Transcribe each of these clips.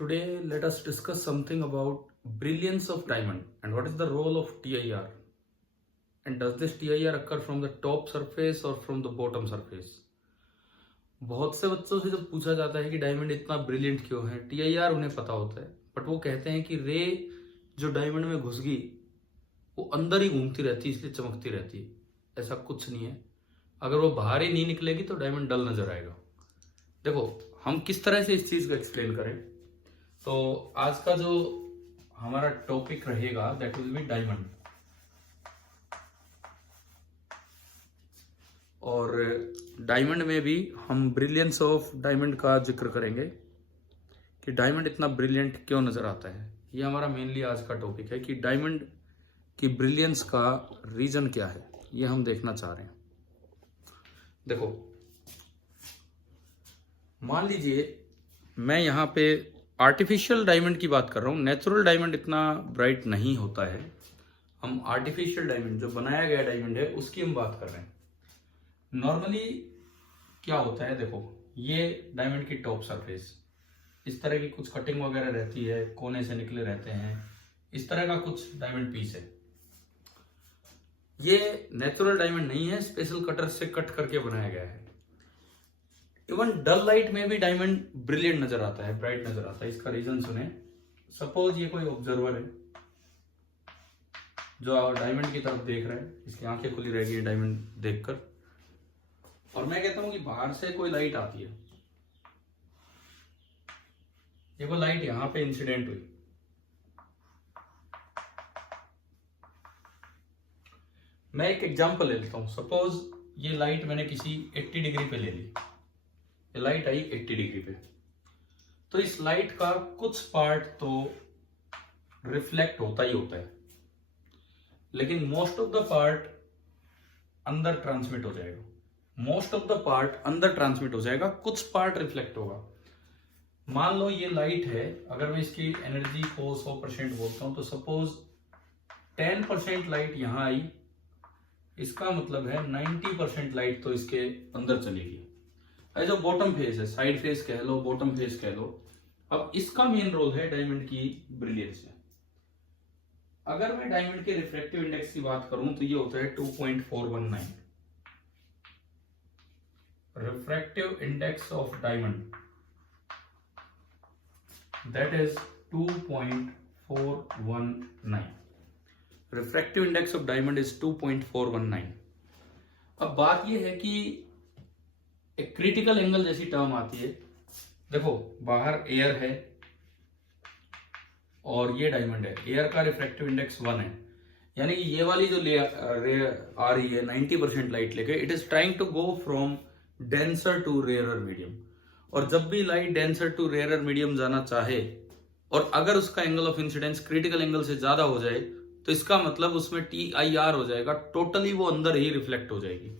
Today, let us discuss something about brilliance of diamond and what is the role of TIR. And does this TIR occur from the top surface or from the bottom surface? बहुत से बच्चों से जब पूछा जाता है कि diamond इतना ब्रिलियंट क्यों है, TIR उन्हें पता होता है, बट वो कहते हैं कि रे जो डायमंड में घुस गई वो अंदर ही घूमती रहती है, इसलिए चमकती रहती है। ऐसा कुछ नहीं है। अगर वो बाहर ही नहीं निकलेगी तो डायमंड डल नजर आएगा। देखो, हम किस तरह से इस चीज को एक्सप्लेन करें। तो आज का जो हमारा टॉपिक रहेगा दैट विल बी डायमंड। और डायमंड में भी हम ब्रिलियंस ऑफ डायमंड का जिक्र करेंगे कि डायमंड इतना ब्रिलियंट क्यों नजर आता है। ये हमारा मेनली आज का टॉपिक है कि डायमंड की ब्रिलियंस का रीजन क्या है, ये हम देखना चाह रहे हैं। देखो, मान लीजिए मैं यहाँ पे आर्टिफिशियल डायमंड की बात कर रहा हूँ। नेचुरल डायमंड इतना ब्राइट नहीं होता है। हम आर्टिफिशियल डायमंड, जो बनाया गया डायमंड है, उसकी हम बात कर रहे हैं। नॉर्मली क्या होता है, देखो ये डायमंड की टॉप सरफेस, इस तरह की कुछ कटिंग वगैरह रहती है, कोने से निकले रहते हैं, इस तरह का कुछ डायमंड पीस है। ये नेचुरल डायमंड नहीं है, स्पेशल कटर से कट करके बनाया गया है। इवन डल लाइट में भी डायमंड ब्रिलियंट नजर आता है, ब्राइट नजर आता है। इसका रीजन सुने। सपोज ये कोई ऑब्जर्वर है जो डायमंड की तरफ देख रहा है, इसकी आंखें खुली रहेगी डायमंड देखकर, और मैं कहता हूं कि बाहर से कोई लाइट आती है। ये वो लाइट यहां पे इंसिडेंट हुई। मैं एक एग्जांपल ले लेता हूं। सपोज ये लाइट मैंने किसी 80 डिग्री पे ले ली, ये लाइट आई 80 डिग्री पे, तो इस लाइट का कुछ पार्ट तो रिफ्लेक्ट होता ही होता है, लेकिन मोस्ट ऑफ द पार्ट अंदर ट्रांसमिट हो जाएगा। मोस्ट ऑफ द पार्ट अंदर ट्रांसमिट हो जाएगा, कुछ पार्ट रिफ्लेक्ट होगा। मान लो ये लाइट है, अगर मैं इसकी एनर्जी को 100% बोलता हूं, तो सपोज 10% लाइट यहां आई, इसका मतलब है 90% लाइट तो इसके अंदर चलेगी। जो बॉटम फेस है, साइड फेस कह लो, बॉटम फेस कह लो। अब इसका मेन रोल है डायमंड की ब्रिलियंस में। अगर मैं डायमंड के रिफ्रैक्टिव इंडेक्स की बात करूं तो ये होता है 2.419। Refractive index of diamond that is 2.419। Refractive index of diamond is 2.419। अब बात यह है कि एक क्रिटिकल एंगल जैसी टर्म आती है। देखो, बाहर एयर है और ये डायमंड है। एयर का रिफ्रैक्टिव इंडेक्स 1 है, यानी कि ये वाली जो रे आ रही है 90% लाइट लेके, it is trying to go from denser to rarer medium. और जब भी light denser to rarer medium जाना चाहे और अगर उसका angle of incidence critical angle से ज्यादा हो जाए, तो इसका मतलब उसमें TIR हो जाएगा, टोटली वो अंदर ही रिफ्लेक्ट हो जाएगी।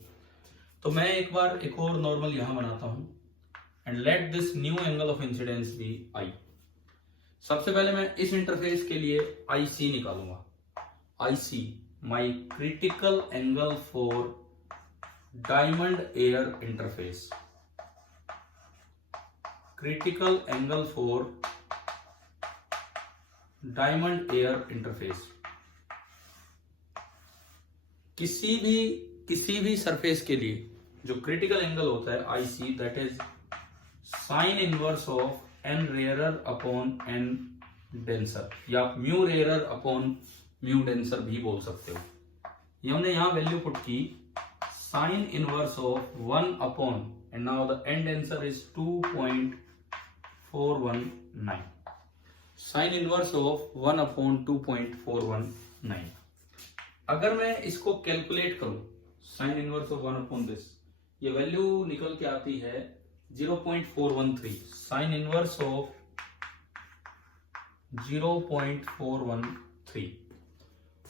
तो मैं एक बार एक और नॉर्मल यहां बनाता हूं and let this new angle of incidence be I। सबसे पहले मैं इस इंटरफेस के लिए IC निकालूंगा। IC my critical angle for diamond air interface. Critical angle for diamond air interface. किसी भी सरफेस के लिए जो क्रिटिकल एंगल होता है IC, that is sine inverse of n rarer upon n denser, या mu rarer upon mu denser भी बोल सकते हो। ये हमने यहां वैल्यू पुट की, sine inverse of 1 upon, and now the n denser is 2.419। Sine inverse of 1 upon 2.419। अगर मैं इसको कैलकुलेट करूं, sine inverse of 1 upon this, ये वैल्यू निकल के आती है 0.413। Sine inverse of 0.413।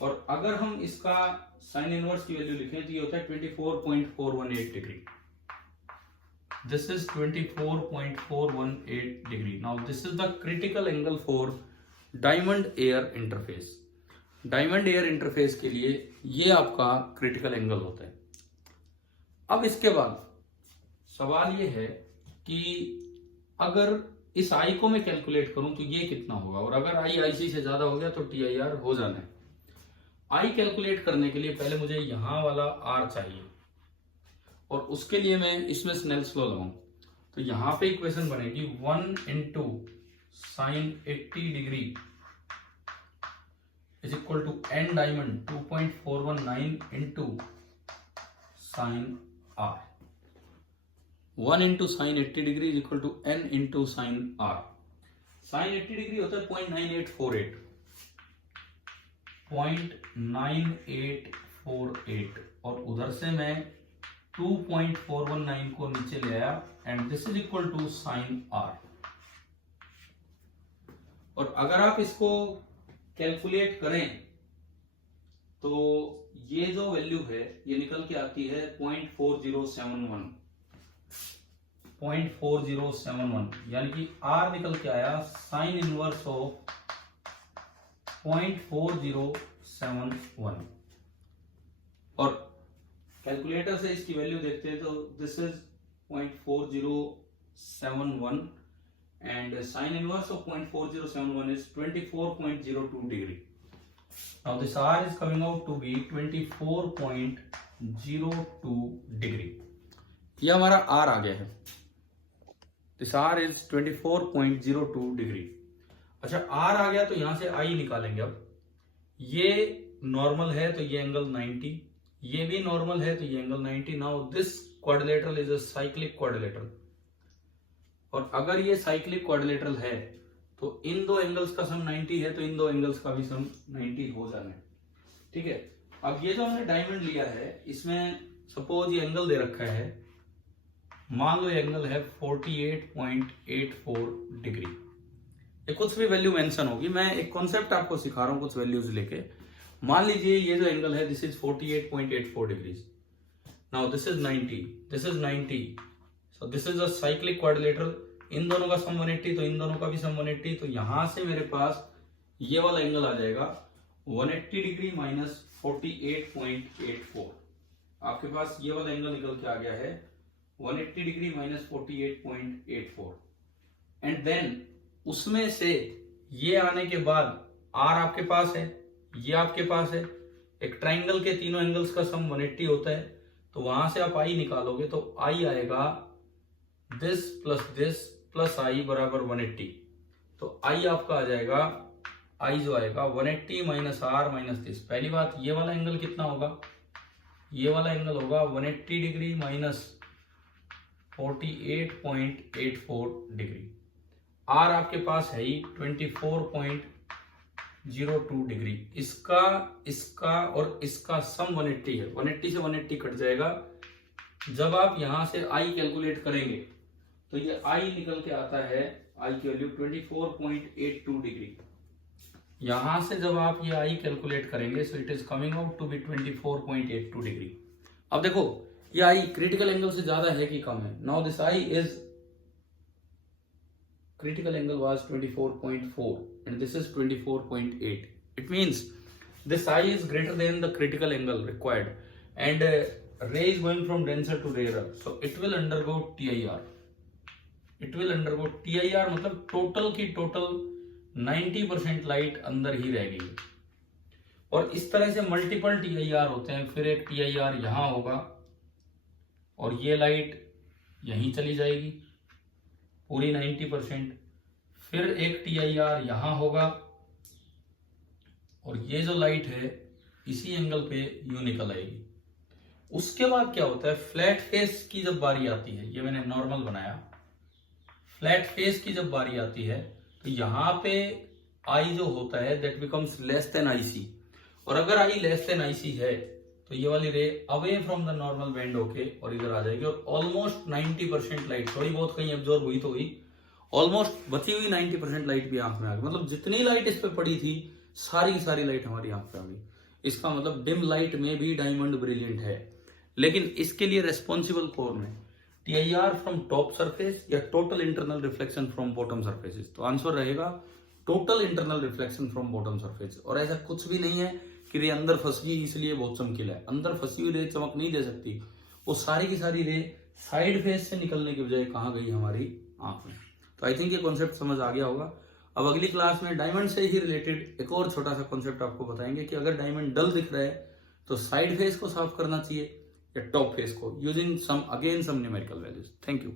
और अगर हम इसका साइन इनवर्स की वैल्यू लिखें तो ये होता है 24.418 degree. This is 24.418 degree. Now this is the critical angle for diamond air interface. Diamond air interface के लिए ये आपका क्रिटिकल एंगल होता है। अब इसके बाद सवाल ये है कि अगर इस आई को मैं कैलकुलेट करूं तो ये कितना होगा, और अगर आई आईसी से ज्यादा हो गया तो TIR हो जाना है। आई कैलकुलेट करने के लिए पहले मुझे यहां वाला आर चाहिए, और उसके लिए मैं इसमें स्नेल्स लॉ लगाऊं। तो यहां पे इक्वेशन बनेगी 1 into sine 80 degree is equal to N diamond 2.419 into sine R. 1 into sine 80 degree is equal to N into sine R. Sine 80 degree होता है 0.9848, 0.9848, और उधर से मैं 2.419 को नीचे ले आया, and this is equal to sine R. और अगर आप इसको कैलकुलेट करें तो ये जो वैल्यू है ये निकल के आती है 0.4071, यानी कि आर निकल के आया साइन इनवर्स ऑफ 0.4071। और कैलकुलेटर से इसकी वैल्यू देखते हैं तो this is 0.4071 and sine inverse of 0.4071 is 24.02 degree. Now this R is coming out to be 24.02 degree. ये हमारा R आ गया है। This R is 24.02 degree. अच्छा R आ गया तो यहां से I निकालेंगे। अब ये नॉर्मल है तो ये एंगल 90, ये भी नॉर्मल है तो ये angle 90। Now this quadrilateral is a cyclic quadrilateral, और अगर ये साइक्लिक क्वाड्रिलेटरल है तो इन दो एंगल्स का सम 90 है, तो इन दो एंगल्स का भी सम 90 हो जाना है। ठीक है, अब ये जो हमने डायमंड लिया है इसमें सपोज ये एंगल दे रखा है, मान लो ये एंगल है 48.84 डिग्री। ये कुछ भी वैल्यू मेंशन होगी, मैं एक कॉन्सेप्ट आपको सिखा रहा हूं कुछ वैल्यूज लेके। मान लीजिए ये जो एंगल है this is 48.84 degrees. Now this is 90, this is 90, so this is a cyclic quadrilateral. इन दोनों का सम 180 तो इन दोनों का भी सम 180, तो यहां से मेरे पास ये वाला एंगल आ जाएगा 180 डिग्री माइनस 48.84। आपके पास ये वाला एंगल निकल के आ गया है 180 डिग्री माइनस 48.84, एंड देन उसमें से ये आने के बाद आर आपके पास है, ये आपके पास है। एक ट्राइंगल के तीनों एंगल्स का सम 180 होता है, तो वहां से आप आई निकालोगे तो आई आएगा दिस प्लस आई बराबर 180। तो आई आपका आ जाएगा, आई जो आएगा 180 माइनस आर माइनस दिस। पहली बात, ये वाला एंगल कितना होगा, ये वाला एंगल होगा 180 डिग्री माइनस 48.84 डिग्री। आर आपके पास है ही 24.02 डिग्री। इसका और इसका सम 180 है, 180 से 180 कट जाएगा। जब आप यहां से आई कैलकुलेट करेंगे तो ये आई निकल के आता है, आई की वैल्यू 24.82 डिग्री। यहां से जब आप ये आई कैलकुलेट करेंगे so it is coming out to be 24.82 degree. अब देखो ये आई क्रिटिकल एंगल से ज्यादा है कि कम है। Now this I is critical angle was 24.4 and this is 24.8. It means this I is greater than the critical angle required, and ray is going from denser to rarer, so it will undergo TIR. It will undergo TIR मतलब total की total 90% light अंदर ही रह गई। और इस तरह से multiple TIR होते हैं। फिर एक TIR यहां होगा और ये लाइट यहीं चली जाएगी पूरी 90%। फिर एक TIR यहां होगा और ये जो लाइट है इसी एंगल पे यूं निकल आएगी। उसके बाद क्या होता है, फ्लैट फेस की जब बारी आती है, ये मैंने नॉर्मल बनाया, फ्लैट फेस की जब बारी आती है तो यहां पे आई जो होता है that becomes less than IC, और अगर आई लेस देन IC है तो ये वाली रे away from the normal bend होके और इधर आ जाएगी, और ऑलमोस्ट 90% लाइट, थोड़ी बहुत कहीं एब्जॉर्ब हुई तो हुई, ऑलमोस्ट बची हुई 90% लाइट भी आंख में आ गई। मतलब जितनी लाइट इस पे पड़ी थी सारी की सारी लाइट हमारी आंख पे आ गई। इसका मतलब डिम लाइट में भी डायमंड ब्रिलियंट है। लेकिन इसके लिए रेस्पॉन्सिबल कौन है, TIR फ्रॉम टॉप सरफेस या total internal reflection from bottom surfaces? तो आंसर रहेगा total internal reflection from bottom surface. और ऐसा कुछ भी नहीं है कि रे अंदर फंस गई इसलिए बहुत चमकीला है। अंदर फंसी हुई रे चमक नहीं दे सकती, वो सारी की सारी रे साइड फेस से निकलने की बजाय कहां गई, हमारी आंख में। तो आई थिंक ये कॉन्सेप्ट समझ आ गया होगा। अब अगली क्लास में डायमंड से ही रिलेटेड एक और छोटा सा कॉन्सेप्ट आपको बताएंगे कि अगर डायमंड डल दिख रहा है तो साइड फेस को साफ करना चाहिए या टॉप फेस को, using some numerical values. Thank you.